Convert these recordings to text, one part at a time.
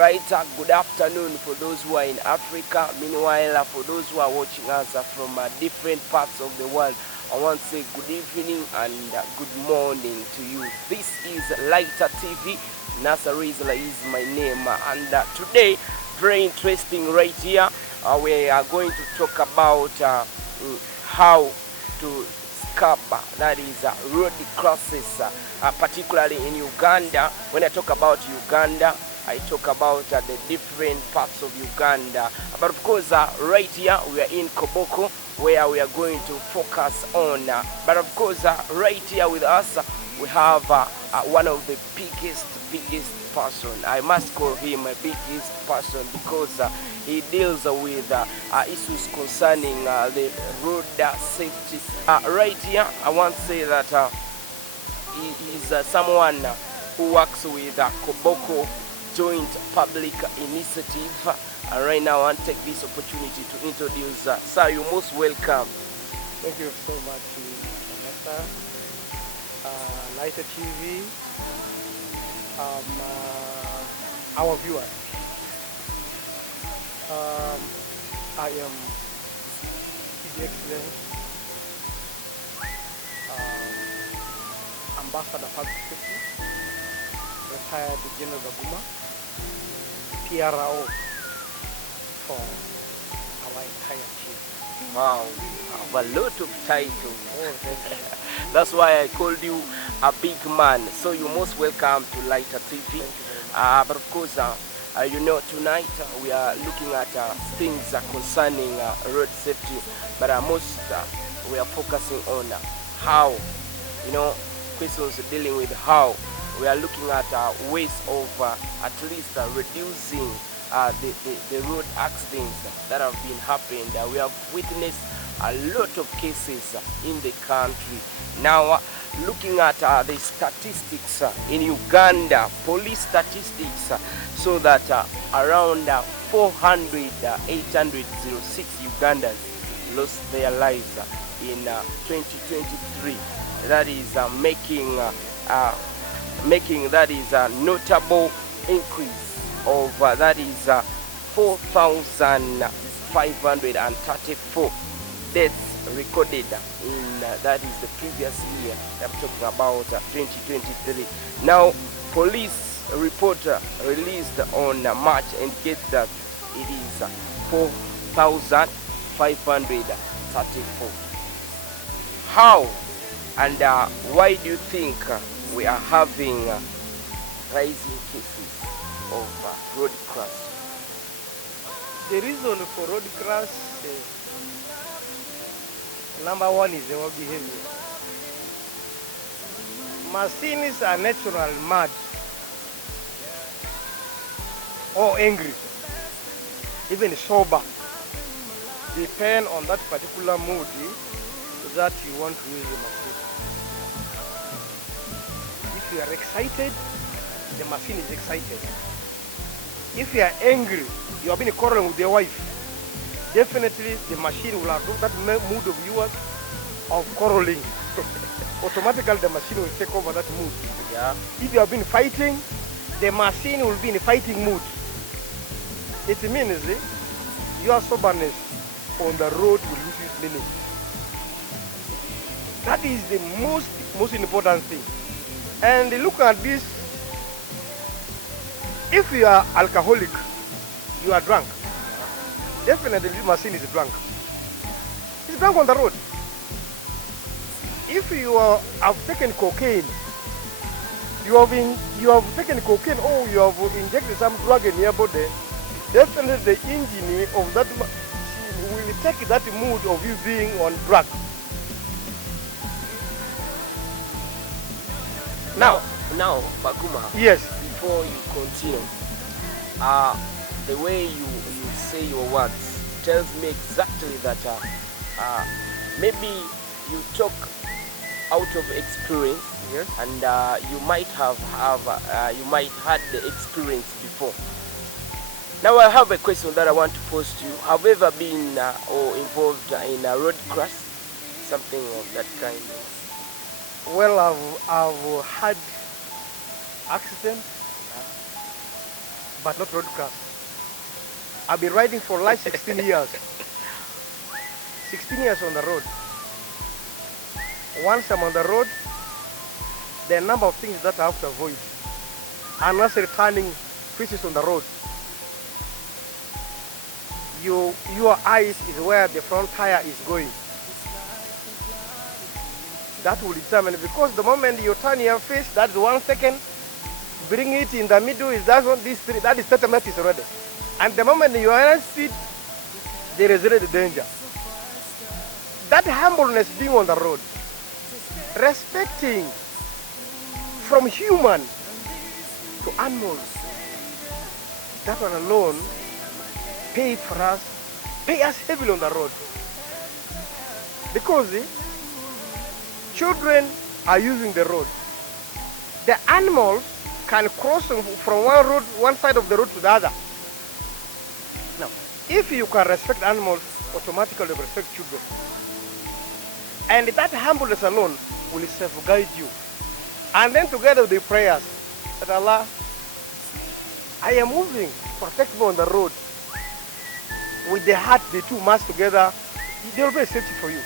Alright, good afternoon for those who are in Africa. Meanwhile, for those who are watching us from different parts of the world, I want to say good evening and good morning to you. This is Lighter TV. Nasa Rizla is my name, and today, very interesting right here. We are going to talk about how to scab, that is road crosses, particularly in Uganda. When I talk about Uganda, I talk about the different parts of Uganda. But of course, right here we are in Koboko, where we are going to focus on. But of course, right here with us, we have one of the biggest person. I must call him a biggest person because he deals with issues concerning the road safety. Right here, I want to say that he is someone who works with Koboko Joint Public Initiative. Right now, I want to take this opportunity to introduce sir. You're most welcome. Thank you so much, Vanessa. Lighter TV, our viewers. I am His Excellency, Ambassador Public Safety, retired General Baguma, PRO for our entire team. Wow, I have a lot of titles. Oh, thank you. That's why I called you a big man. So you're most welcome to Lighter TV. But of course, tonight we are looking at things concerning road safety. But most we are focusing on how, questions dealing with how. We are looking at ways of at least reducing the road accidents that have been happening. We have witnessed a lot of cases in the country. Now, looking at the statistics in Uganda, police statistics, so that around 806 Ugandans lost their lives in 2023. That is making that is a notable increase of that is 4,534 deaths recorded in that is the previous year. I'm talking about 2023. Now, police report released on March indicates that it is 4,534. How and why do you think we are having rising cases of road crash? The reason for road crash is, number one is our behavior. Machines are natural mad or angry, even sober. Depend on that particular mood that you want to use the machine. If you are excited, the machine is excited. If you are angry, you have been quarreling with your wife, definitely the machine will adopt that mood of yours of quarreling. Automatically the machine will take over that mood. Yeah. If you have been fighting, the machine will be in a fighting mood. It means your soberness on the road will lose its meaning. That is the most important thing. And look at this. If you are alcoholic, you are drunk. Definitely the machine is drunk. It's drunk on the road. If you have taken cocaine, you have taken cocaine, or you have injected some drug in your body, definitely the engine of that machine will take that mood of you being on drug. Now, Baguma. Yes. Before you continue, the way you say your words tells me exactly that maybe you talk out of experience. Yes. And you might have had the experience before. Now I have a question that I want to pose to you. Have you ever been or involved in a road crash, something of that kind? Well, I've had accidents but not road crash. I've been riding for like 16 years. 16 years on the road. Once I'm on the road, there are a number of things that I have to avoid. Unnecessary turning twists on the road. Your eyes is where the front tire is going. That will determine, because the moment you turn your face, that's 1 second. Bring it in the middle, is that one, this three, that is 30 meters already. And the moment you are in speed, there is already danger. That humbleness being on the road, respecting from human to animals, that one alone pay us heavily on the road. Because children are using the road. The animals can cross from one side of the road to the other. Now, if you can respect animals, automatically you respect children. And that humbleness alone will safeguard you. And then together with the prayers, that Allah, I am moving, protect me on the road. With the heart, the two mass together, there will be a safety for you.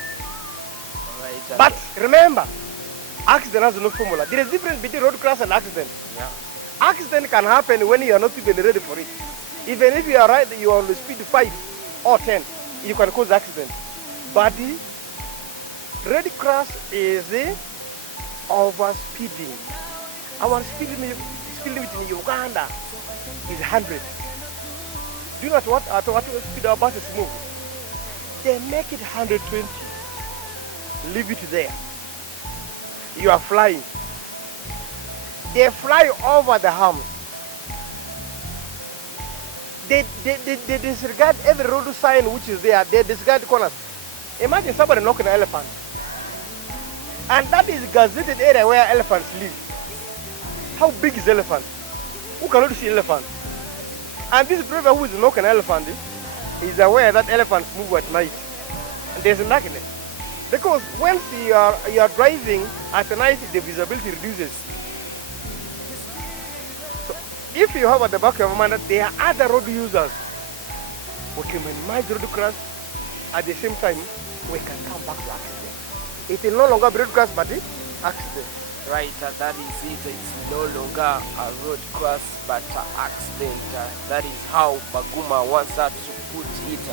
Right. But remember, accident has no formula. There is difference between road crash and accident. Yeah. Accident can happen when you are not even ready for it. Even if you are right, you are on the speed 5 or 10, you can cause accident. But the road crash is over speeding. Our speed limit in Uganda is 100. Do you know at what speed our buses move? They make it 120. Leave it there. You are flying. They fly over the humps. They disregard every road sign which is there. They disregard corners. Imagine somebody knocking an elephant. And that is gazetted area where elephants live. How big is elephant? Who cannot see elephant? And this driver who is knocking an elephant is aware that elephants move at night. And there's a darkness. Because once you are driving at night, the visibility reduces. So if you have at the back of your mind that there are other road users, we can minimize road crash. At the same time, we can come back to accident. It will no longer be road crash, but accident. Right, that is it. It's no longer a road crash, but an accident. That is how Baguma wants us to put it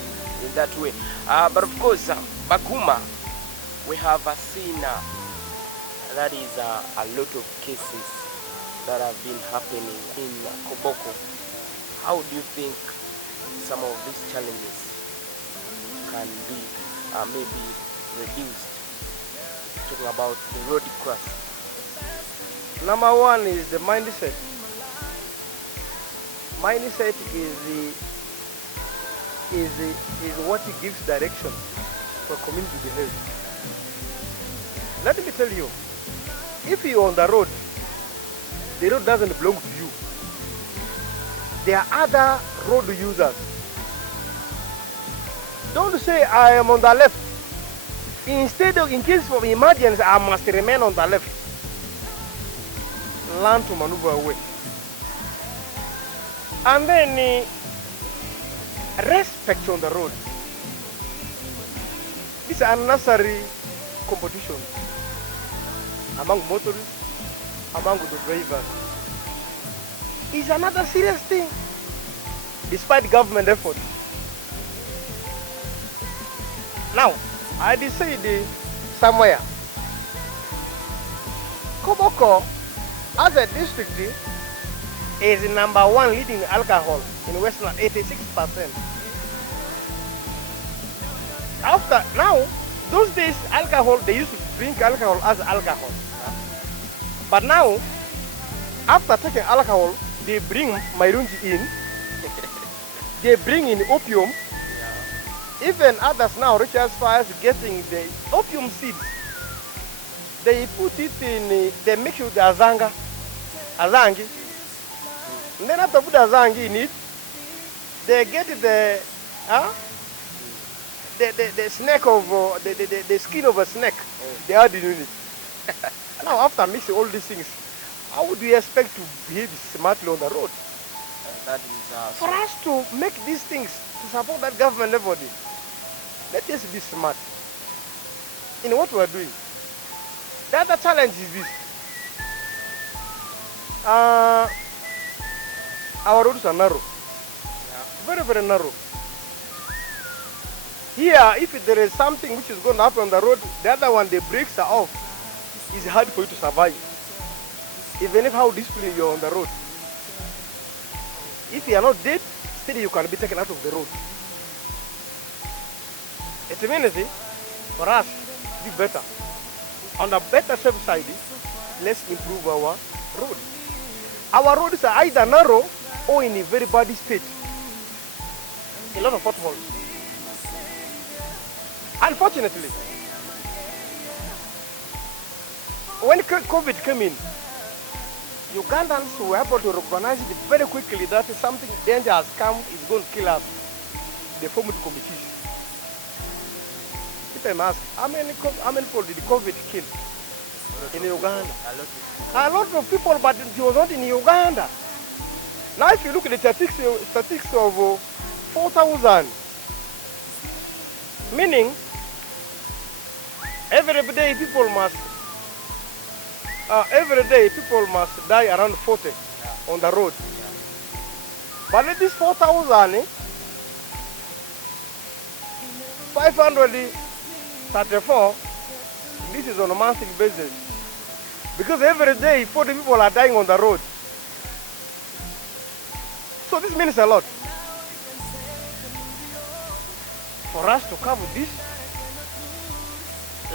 in that way. But of course, Baguma, we have seen that is a lot of cases that have been happening in Koboko. How do you think some of these challenges can be maybe reduced? Talking about the road crash. Number one is the mindset. Mindset is what gives direction for community behavior. Let me tell you, if you're on the road doesn't belong to you. There are other road users. Don't say I am on the left. Instead of, in case of emergency, I must remain on the left. Learn to maneuver away. And then respect on the road. This is unnecessary competition among motorists, among the drivers. It's another serious thing, despite government effort. Now, I decided somewhere, Koboko, as a district, is number one leading alcohol in Western, 86%. After now, those days alcohol, they used to drink alcohol as alcohol. But now, after taking alcohol, they bring Mairunji in. They bring in opium. Even others now reach as far as getting the opium seeds. They put it in, they mix with the azangi. And then after put azangi in it, they get the snake of the skin of a snake. They add in it. Now after mixing all these things, how would you expect to behave smartly on the road? That is For us to make these things, to support that government everybody, let's just be smart in what we are doing. The other challenge is this. Our roads are narrow. Very, very narrow. Here, if there is something which is going to happen on the road, the other one, the brakes are off. It's hard for you to survive. Even if how disciplined you are on the road. If you are not dead, still you can be taken out of the road. It means for us to be better. On the better safe side, let's improve our road. Our roads are either narrow or in a very bad state. A lot of potholes. Unfortunately, when COVID came in, Ugandans were able to recognize it very quickly that something danger has come, is going to kill us. They formed committees. If I ask, how many people did COVID kill in Uganda? A lot of people, but it was not in Uganda. Now if you look at the statistics of 4,000, meaning every day people must die around 40 on the road. But at this 4,000, 534, this is on a monthly basis. Because every day 40 people are dying on the road. So this means a lot. For us to cover this,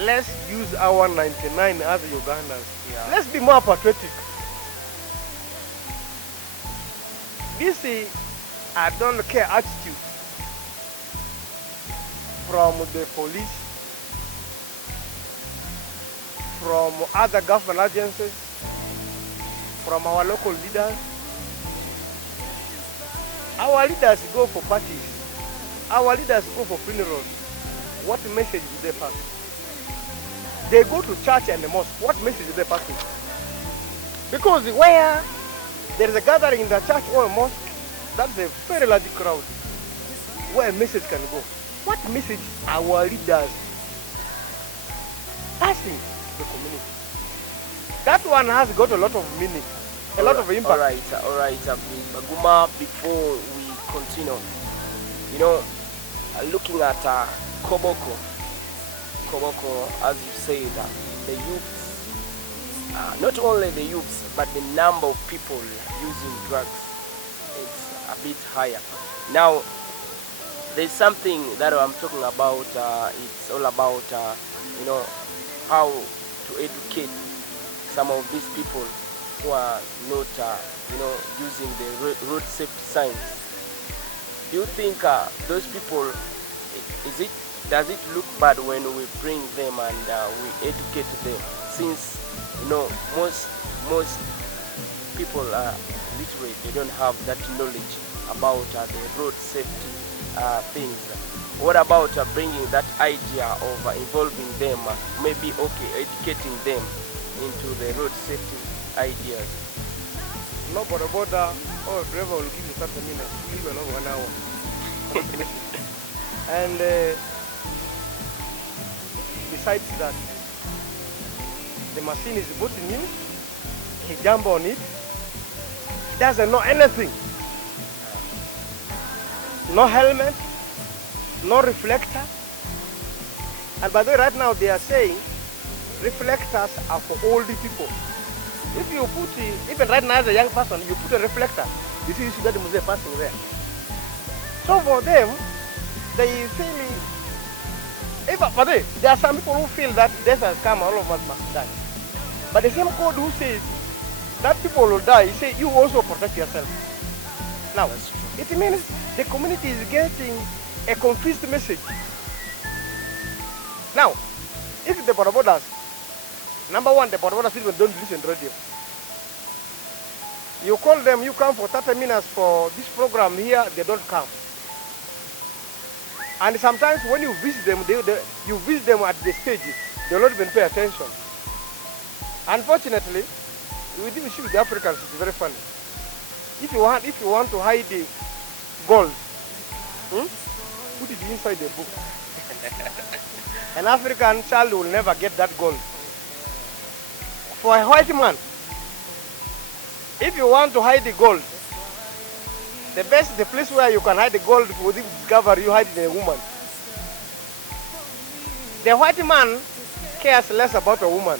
let's use our 99 as Ugandans. Yeah. Let's be more patriotic. This is I don't care attitude from the police, from other government agencies, from our local leaders. Our leaders go for parties. Our leaders go for funerals. What message do they pass? They go to church and the mosque. What message do they pass? Because where there is a gathering in the church or a mosque, that's a very large crowd where a message can go. What message our leaders passing to the community? That one has got a lot of meaning, a lot of impact. All right, Baguma, before we continue, looking at Koboko, as you said, the youths, not only the youths, but the number of people using drugs is a bit higher. Now, there's something that I'm talking about. It's all about, how to educate some of these people who are not, using the road safety signs. Do you think those people, does it look bad when we bring them and we educate them? Since most people are literate, they don't have that knowledge about the road safety things. What about bringing that idea of involving them, maybe educating them into the road safety ideas? No, but about that, driver will give you 30 minutes, leave another 1 hour. And besides that, the machine is both new, he jump on it, he doesn't know anything. No helmet, no reflector. And by the way, right now they are saying reflectors are for old people. If you put, even right now as a young person, you put a reflector, you see that the must passing there. So for them, they feel, but there are some people who feel that death has come, all of us must die. But the same code who says that people will die, say you also protect yourself. Now, it means the community is getting a confused message. Now, if the bodabodas, number one, the bodabodas even don't listen to radio. You call them, you come for 30 minutes for this program here, they don't come. And sometimes when you visit them, you visit them at the stage, they don't even pay attention. Unfortunately, with the issue with the Africans, it's very funny. If you want to hide the gold, put it inside the book. An African child will never get that gold. For a white man, if you want to hide the gold, the place where you can hide the gold for the discovery, you hide it in a woman. The white man cares less about a woman,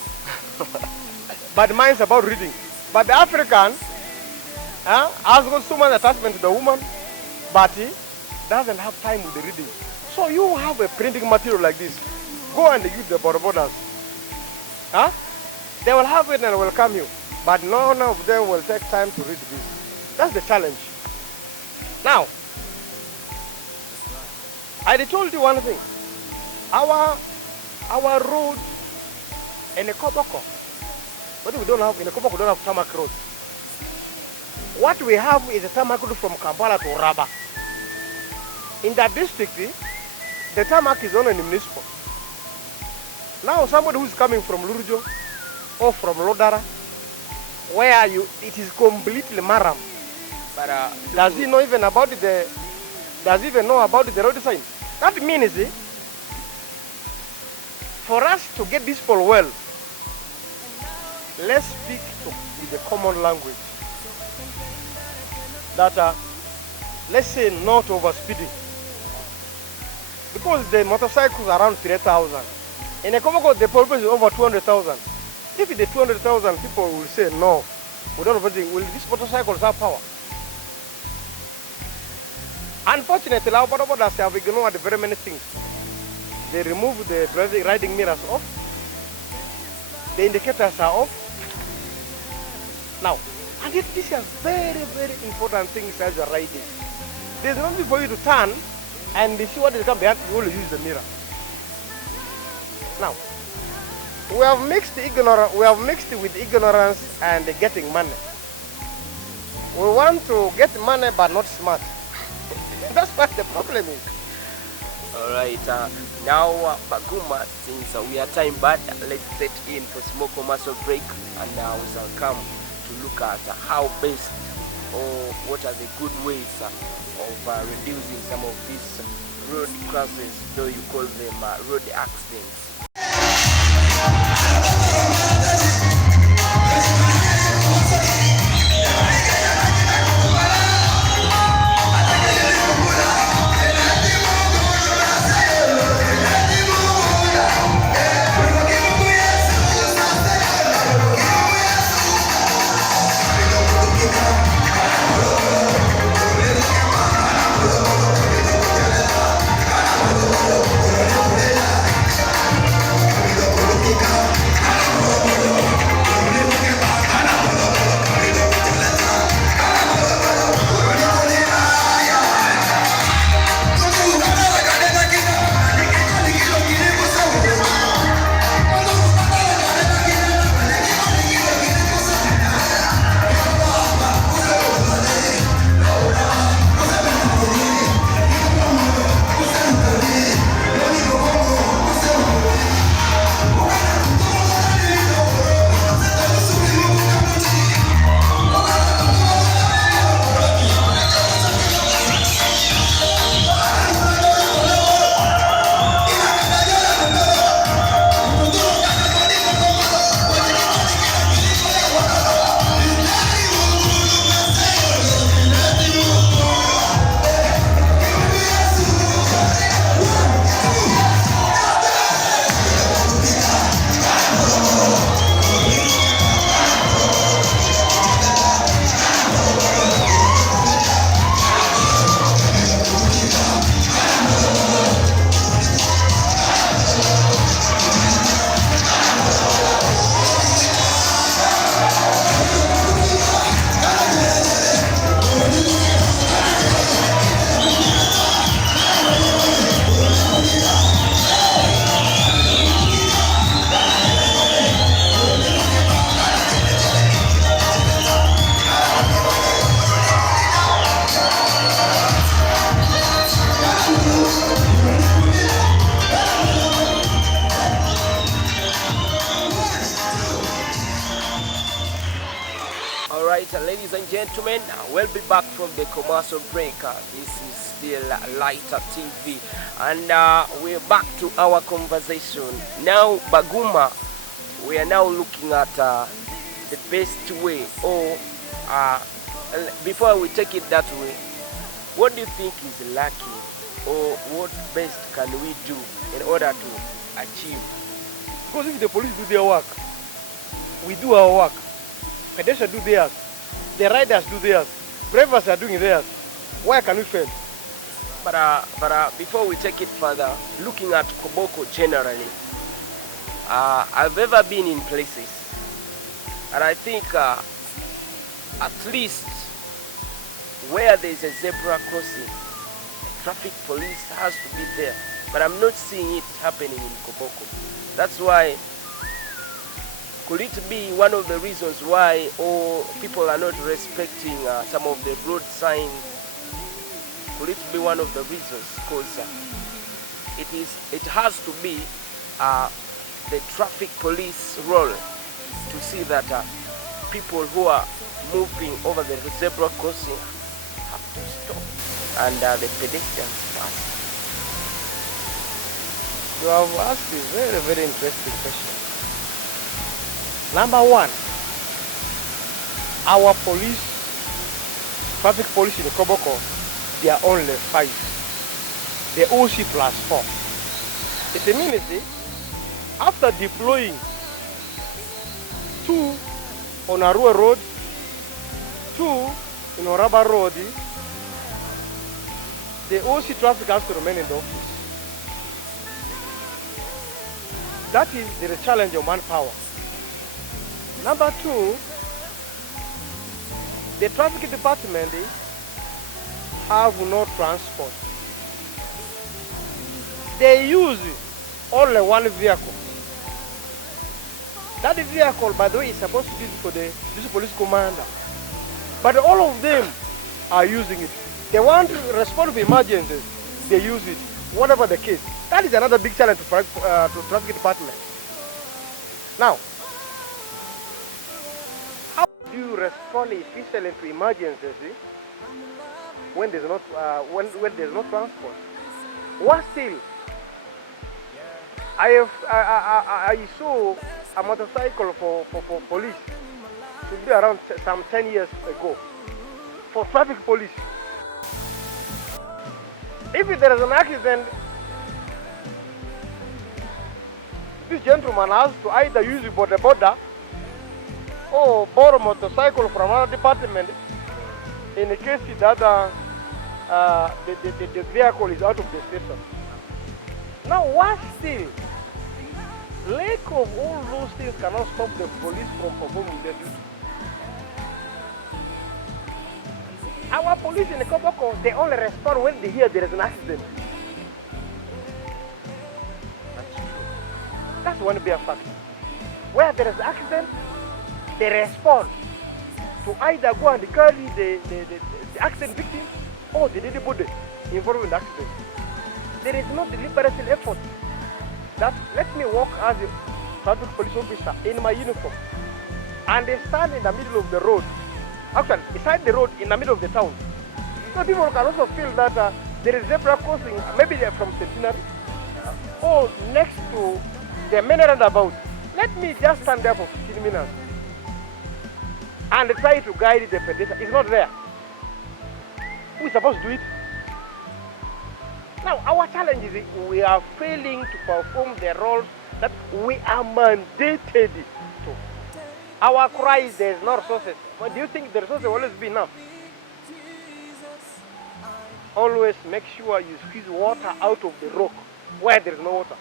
but minds about reading. But the African has got so much attachment to the woman, but he doesn't have time with the reading. So you have a printing material like this. Go and use the border. They will have it and welcome you, but none of them will take time to read this. That's the challenge. Now, I told you one thing. Our road in the Koboko, what we don't have in the Koboko, we don't have tarmac road. What we have is a tarmac road from Kampala to Raba. In that district, the tarmac is only municipal. Now somebody who's coming from Lurujo or from Lodara, where it is completely maram. But does he know even about does he even know about the road sign? That means for us to get this people well, let's speak with the common language. That let's say not overspeeding. Because the motorcycles are around 3,000. In a Koboko, the population is over 200,000. If the 200,000 people will say no, we don't know, will these motorcycles have power? Unfortunately, our borders have ignored very many things. They remove the riding mirrors off. The indicators are off. Now, and yet these are very, very important things as you're riding. There's no need for you to turn and see what is coming behind. You will use the mirror. Now, we have mixed with ignorance and getting money. We want to get money but not smart. That's what the problem is. Alright, now Baguma, since we are time bad, let's set in for small commercial break, and we shall come to look at how best or what are the good ways of reducing some of these road crashes, though you call them road accidents. gentlemen, we'll be back from the commercial break. This is still Lighter TV, and we're back to our conversation. Now, Baguma, we are now looking at the best way, or before we take it that way, what do you think is lacking, or what best can we do in order to achieve? Because if the police do their work, we do our work. Pedestrians do theirs. The riders do theirs. Drivers are doing theirs. Why can we fail? But before we take it further, looking at Koboko generally, I've ever been in places, and I think at least where there is a zebra crossing, traffic police has to be there. But I'm not seeing it happening in Koboko. That's why, could it be one of the reasons why people are not respecting some of the road signs? Could it be one of the reasons? Because it has to be the traffic police role to see that people who are moving over the zebra crossing have to stop and the pedestrians pass. You have asked a very, very interesting question. Number one, our police, traffic police in Koboko, they are only 5. The OC plus 4. It means after deploying 2 on Arua Road, 2 in Oraba Road, the OC traffic has to remain in the office. That is the challenge of manpower. Number 2, the traffic department have no transport. They use only one vehicle. That vehicle, by the way, is supposed to be for the police commander. But all of them are using it. They want to respond to emergencies, they use it, whatever the case. That is another big challenge to traffic department. Now, how do you respond efficiently to emergencies when there's not when there's no transport? What still? I saw a motorcycle for police. It should be around some 10 years ago for traffic police. If there is an accident, this gentleman has to either use the border or borrow a motorcycle from another department in the case that the vehicle is out of the station. Now, what still? Lack of all those things cannot stop the police from performing their duty. Our police in the Koboko, they only respond when they hear there is an accident. That's one big fact. Where there is an accident, they respond to either go and carry the accident victim or the dead body involved in the accident. There is no deliberate effort. That let me walk as a traffic police officer in my uniform and they stand in the middle of the road. Actually, beside the road in the middle of the town. So people can also feel that there is zebra crossing, maybe they're from Centenary or next to the main roundabout. Let me just stand there for 15 minutes and try to guide the pedestrian. It's not there. Who is supposed to do it? Now, our challenge is we are failing to perform the roles that we are mandated to. Our cry is there is no resources. But do you think the resources will always be enough? Always make sure you squeeze water out of the rock where there is no water.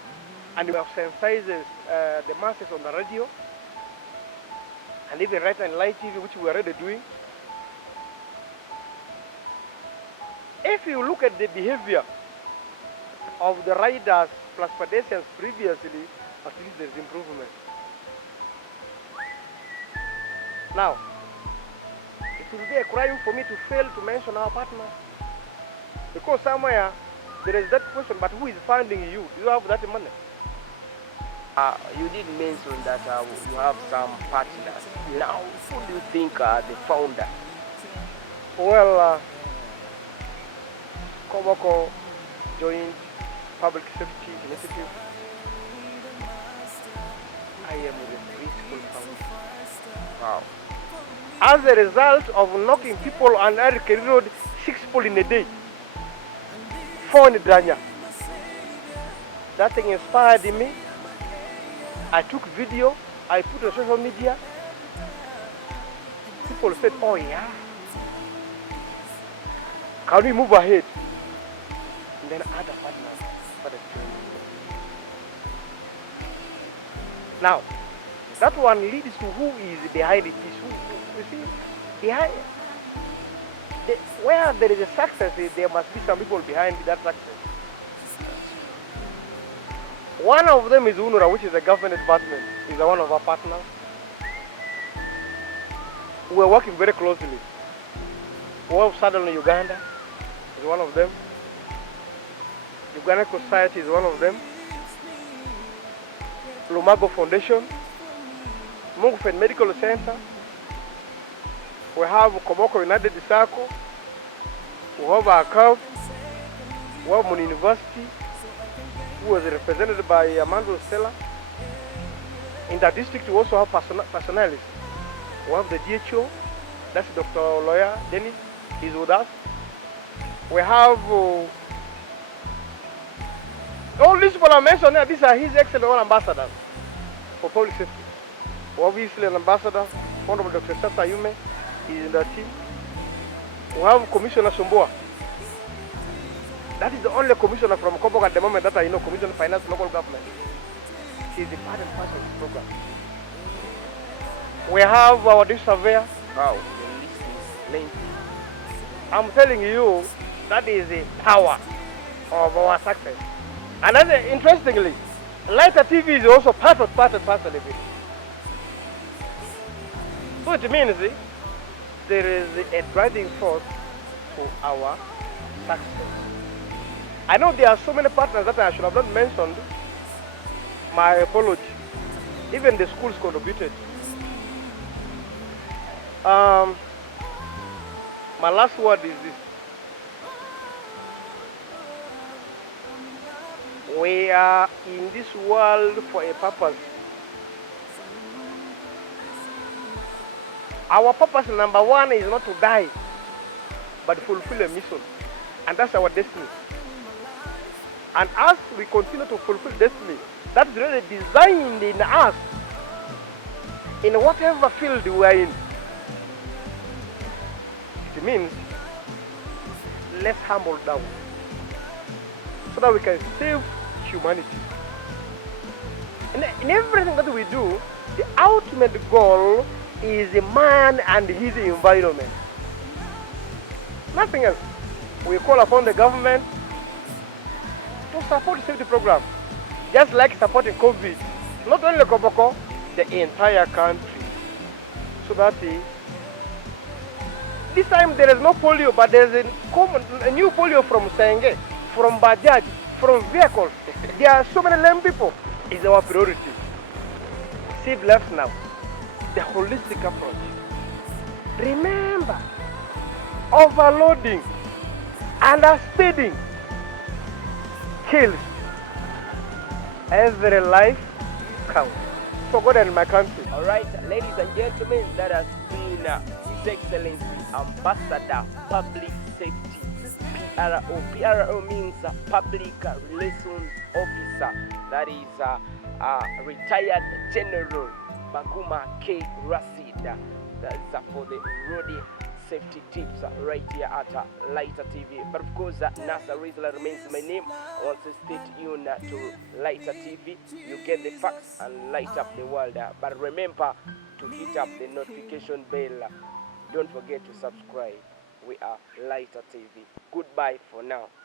And we have sensitized the masses on the radio and even right and live TV, which we are already doing. If you look at the behavior of the riders plus pedestrians previously, at least there is improvement. Now, it will be a crime for me to fail to mention our partners. Because somewhere there is that question, but who is funding you? Do you have that money? You did mention that you have some partners. Now, who do you think are the founder Well, Koboko joined Public Safety Initiative. I am with a preschool founder. Wow. As a result of knocking people on Arikeri Road, 6 people in a day, 4 in Dranya. That thing inspired me. I took video, I put on social media. People said, oh yeah, can we move ahead? And then other partners started joining. Now, that one leads to who is behind it. You see, behind where there is a success, there must be some people behind that success. One of them is UNRWA, which is a government department. Is one of our partners. We are working very closely. We have Southern Uganda is one of them. Uganda Society is one of them. Lumago Foundation, Mungfen Medical Center. We have Koboko United Circle. We have our CAF. We have Mun University, who was represented by Amanda Stella. In that district, we also have personalists. We have the DHO, that's Dr. Lawyer Dennis, he's with us. We have all these people I mentioned, these are his excellent ambassadors for public safety. We have obviously an ambassador, Honorable Dr. Sasa Yume, he's in the team. We have Commissioner Somboa. That is the only commissioner from Koboko at the moment that I know, Commissioner of Finance Local Government. She's the part and parcel of this program. We have our district surveyor. Wow, the list is lengthy. I'm telling you, that is the power of our success. And then, interestingly, Lighter TV is also part and parcel of it. So it means there is a driving force for our success. I know there are so many partners that I should have not mentioned. My apology. Even the schools contributed. My last word is this. We are in this world for a purpose. Our purpose number one is not to die, but fulfill a mission. And that's our destiny. And as we continue to fulfill destiny, that's really designed in us, in whatever field we are in. It means, let's humble down so that we can save humanity. In everything that we do, the ultimate goal is the man and his environment. Nothing else. We call upon the government to support the safety program, just like supporting COVID. Not only Koboko, the entire country. So that this time there is no polio, but there is a new polio from Senge, from Bajaj, from vehicles. There are so many lame people. It's our priority. Save lives now. The holistic approach. Remember, overloading and speeding kills. Every life counts. For God and my country. Alright, ladies and gentlemen, that has been His Excellency Ambassador Public Safety, PRO. PRO means Public Relations Officer. That is retired General Baguma K. Rasid. That's for the road safety tips right here at Lighter TV. But of course, NASA Rizla remains my name. Once you stay tuned to Lighter TV, you get the facts and light up the world. But remember to hit up the notification bell. Don't forget to subscribe. We are Lighter TV. Goodbye for now.